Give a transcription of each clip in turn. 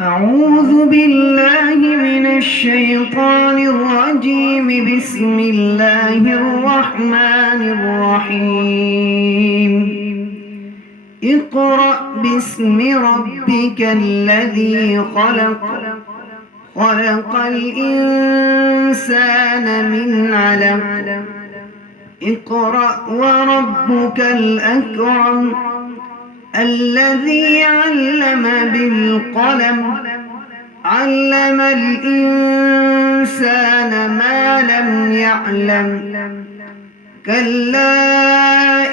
أعوذ بالله من الشيطان الرجيم. بسم الله الرحمن الرحيم. اقرأ باسم ربك الذي خلق، خلق الإنسان من علق. اقرأ وربك الأكرم الذي علم بالقلم، علم الإنسان ما لم يعلم. كلا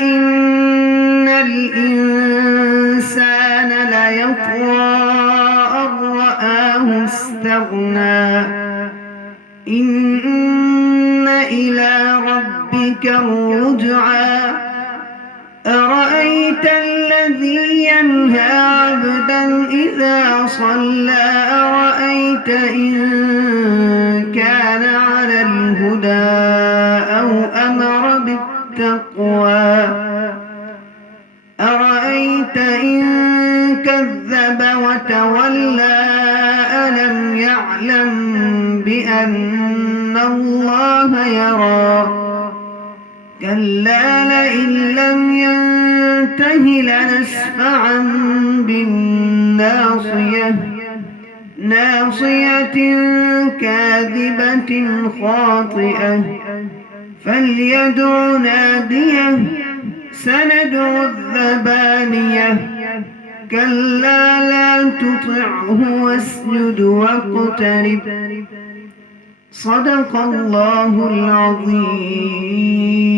إن الإنسان ليطغى أن رآه استغنى. إن إلى ربك الرجعى. أرأيت الذي ينهى عبدا إذا صلى، أرأيت إن كان على الهدى أو أمر بالتقوى، أرأيت إن كذب وتولى، ألم يعلم بأن الله يرى. كلا لئن لم ينته لنسفعا بالناصية، ناصية كاذبة خاطئة، فليدع ناديه سندع الزبانية. كلا لا تطعه واسجد واقترب. صدق الله العظيم.